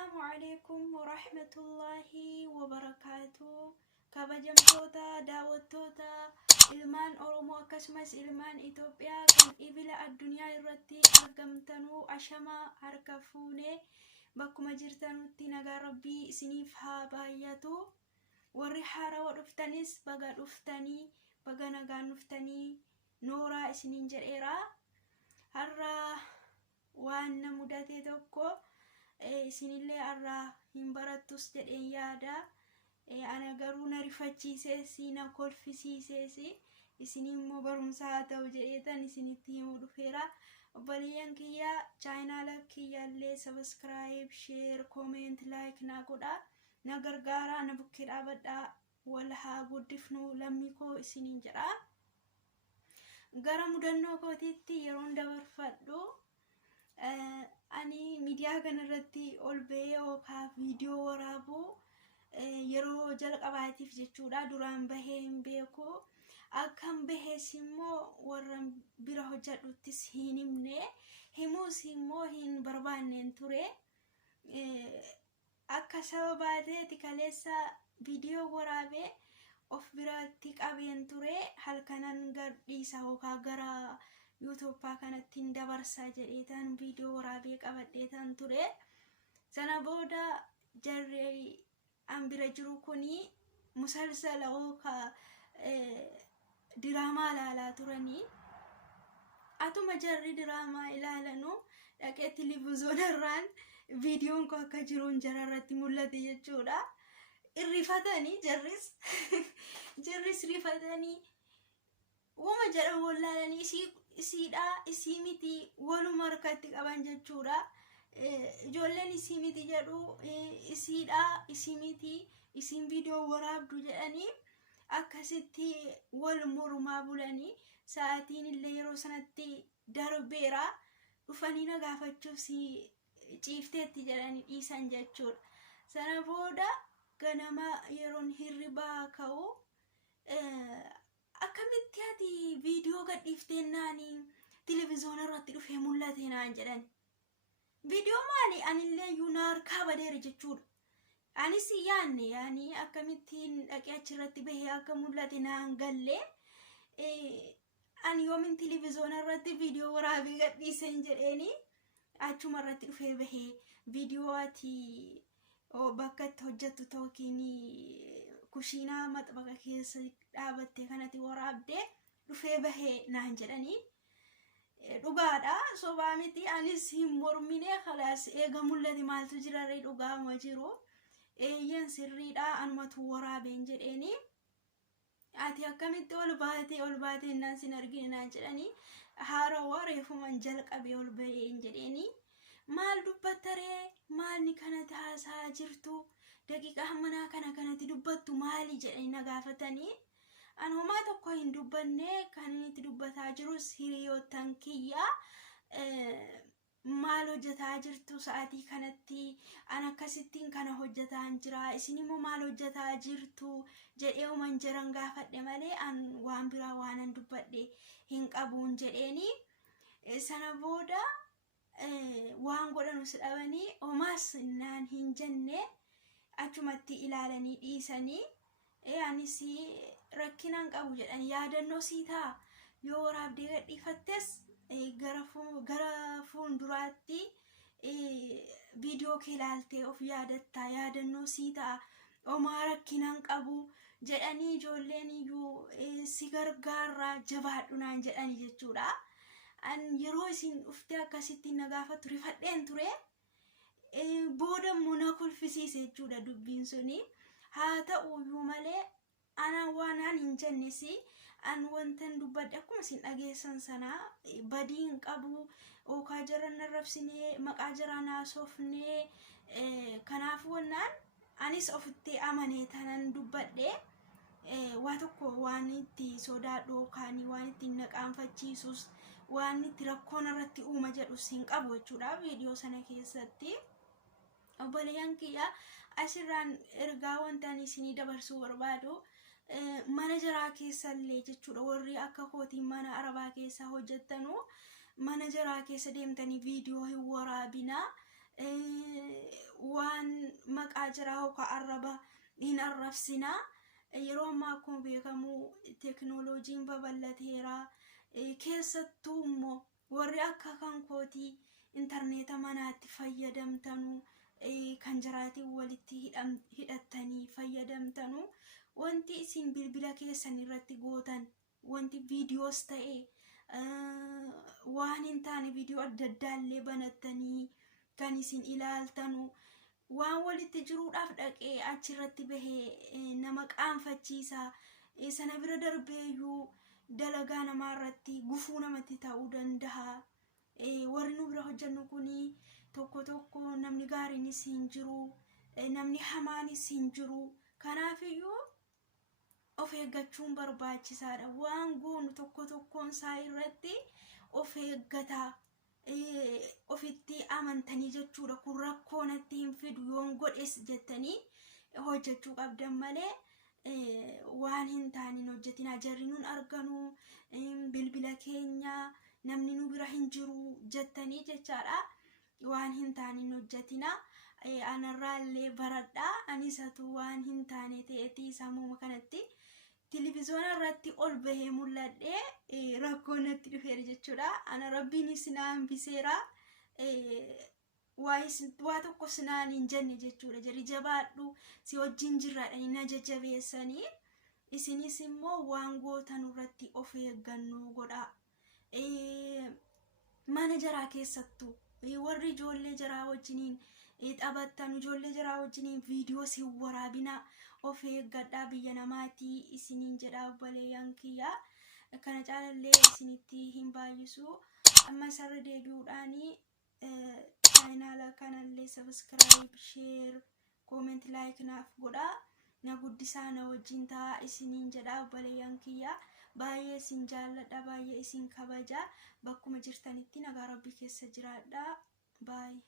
السلام عليكم ورحمة الله وبركاته. كبجمتوتا داوتوتا ilmaan Oromoo akkasumas ilmaan Itoophiyaa kan ibila addunyaa irratti argamtanuu ashamaa harka fuunee bakkuma jirtanutti nagaa rabbii isiniif haa baay'atu. Warri haarawaa dhuftanis baga dhuftanii baga nagaan dhuftanii nooraa isiniin jedheera. Har'a waan na mudate tokko isinillee har'a hin barattus jedheen yaada. Ana garuu na rifachiiseesi na kolfisiiseesi isinimmoo barumsa haa ta'u jedheetan isinitti himuu dhufeera. Obboleeyyan kiyya chaanaala kiyyaallee subscribe, share, comment, like na godha. Na gargaara na bukkee dhaabadhaa wal haa guddifnu lammii koo isiniin jedha. Gara mudannoo kootiitti yeroon dabarfadhu ani miidiyaa kanarratti ol ba'ee yookaan viidiyoo waraabuu yeroo jalqabaatiif jechuudha. Duraan bahee hin beeku. Akkam bahees immoo warra bira hojjedhuttis hin himne, himuus immoo hin barbaanneen ture. Akka sababaateeti kaleessa viidiyoo waraabee of biratti qabeen ture. Halkanan gadhiisa yookaan gara yuutuubbaa kanatti hin dabarsa jedheetan viidiyoo waraabee qabadheetan ture. Sana booda jarri ambira jiru kuni musalsala yookaan diraamaa ilaalaa turanii. Atuma jarri diraamaa ilaalanu dhaqee televiizoonarraan viidiyoon koo akka jiruun jararratti mul'ate jechuudha. Irrifatanii jarris rifatanii uuma jedhan wallaalanii isii miti waluma harkatti qaban jechuudha. Ijoolleen isii miti jedhu isiidha isii miti isiin viidiyoo waraabdu jedhanii akkasitti wal mormaa bulanii. Sa'aatiin illee yeroo sanatti darbeera. Dhufanii na gaafachuuf si ciifteetti jedhanii dhiisan jechuudha. Sana booda ganama yeroon hirribaa ka'u akkamitti ati viidiyoo gadhiifteennaan televiizoona irratti dhufee mul'ate naan jedhan. Viidiyoo maali? Anillee yuuna harkaa badeera jechuudha. Anis yaanne yaani akkamittiin dhaqee achirratti bahee akka mul'ate naan galle. Ani yoomin televiizoona irratti viidiyoo waraabee gadhiisen jedheeni achuma irratti dhufee bahee viidiyoo ati bakka itti hojjettu tookiin kushiinaa maxbaqa keessa dhaabatte kanatti waraabdee dhufee bahee naan jedhanii. Dhugaadha sobaa miti. Anis hin mormine khalaas eega mul'ate maaltu jirarree dhugaama jiru. Eeyyan sirriidha anumatu waraabeen jedheeni. Ati akkamitti ol baatee naan sin argine naan jedhanii. Haarawaa reefuman jalqabee ol ba'een jedheeni. Maal dubbattaree maalni kanatti haasaa jirtu daqiiqaa manaa kanatti dubbattu maali jedhanii na gaafatanii. An homaa tokko hin dubbanne kan inni itti dubbataa jirus hiriyoottan kiyya maal hojjetaa jirtu sa'aatii kanatti an akkasittiin kana hojjetaa jira isinimmoo maal hojjetaa jirtu jedhee uman jiran gaafadhe malee an waan biraa waan an dubbadhe hin qabuun jedheeni. Sana booda waan godhanus dhabanii homaas naan hin jenne achumatti ilaalanii dhiisanii. Anis rakkinaan qabu jedhan yaadannoo sii ta'a yoo waraabdee gadhiifattes gara fuulduraatti viidiyoo kee ilaaltee of yaadatta yaadannoo sii ta'a homaa rakkinaan qabu jedhanii ijoolleen iyyuu si gargaarraa jabaadhu naan jedhani jechuudha. An yeroo isin dhuftee akkasitti na gaafatu rifadheen ture. Booda immoo na kolfisiise jechuudha dubbiin suni. Haa ta'uyyuu malee ana waan an hin jennesi an wantan dubbadhe akkuma isin dhageessan sana badii hin qabu yookaan jaran narrabsinee maqaa jaraa naasofnee kanaaf wannaan anis ofitti amanee tanan dubbadhe waa tokko waan itti sodaadhu yookaan waan itti naqaanfachiisus waan itti rakkoon irratti uuma jedhus hin qabu jechuudha viidiyoo sana keessatti. Obboleeyyan kiyya asirraan ergaa wantaan isinii dabarsuu barbaadu mana jaraa keessallee jechuudha. Warri akka kootiin mana arabaa keessa hojjettanu mana jaraa keessa deemtanii viidiyoo hin waraabina. Waan maqaa jira hoka arraba hin arrabsina yeroo ammaa akkuma beekamu teknooloojiin babal'ateera keessattuu immoo warri akka kan kootii intarneeta manaatti fayyadamtanu kan jiraatiin walitti hidhattanii fayyadamtanu wanti isin bilbila keessan irratti gootan wanti viidiyoos ta'e waan hin taane viidiyoo adda addaallee banattanii kan isin ilaaltanu waan walitti jiruudhaaf dhaqee achirratti bahee nama qaanfachiisa sana bira darbeeyyuu dalagaa namaarratti gufuu namatti ta'uu danda'a warri nu bira hojjennu kuni tokko namni gaariinis hin jiru namni hamaanis hin jiru kanaafiyyuu of eeggachuun barbaachisaadha waan goonu tokkoon isaa irratti of eeggataa ofitti amantanii jechuudha kun rakkoo natti hin fidu yoon godhes jettanii hojjechuu qabdan malee waan hin taaniin hojjetinaa jarri nun arganu bilbila keenya namni nu bira hin jiru jettanii jechaadha waan hin taaniin hojjetinaa anarraallee baradhaa anisatu waan hin taane ta'etii sammuma kanatti televiziyoona irratti ol bahee mul'adhee rakkoo natti dhufeera jechuudha ana rabbiin isinaa hambiseera waa tokko sinaan hin jenne jechuudha jarri jabaadhu si wajjin jirraadhanii na jajjabeessanii isinis immoo waan gootan irratti of eeggannoo godhaa mana jaraa keessattuu warri ijoollee jaraa wajjiniin taphattan ijoollee jaraa wajjiniin viidiyoo si waraabina of eeggadhaa biyya namaatii isiniin jedhaa obboleeyyan kiyya kana caalallee isinitti hin baay'isu amma isarra deebi'uudhaanii chaanaala kanallee subscribe share comment like naaf godhaa na guddisaa na wajjin ta'a isiniin jedhaa obboleeyyan kiyya baay'ee isin jaalladha baay'ee isin kabaja bakkuma jirtanitti nagaa rabbii keessa jiraadhaa bye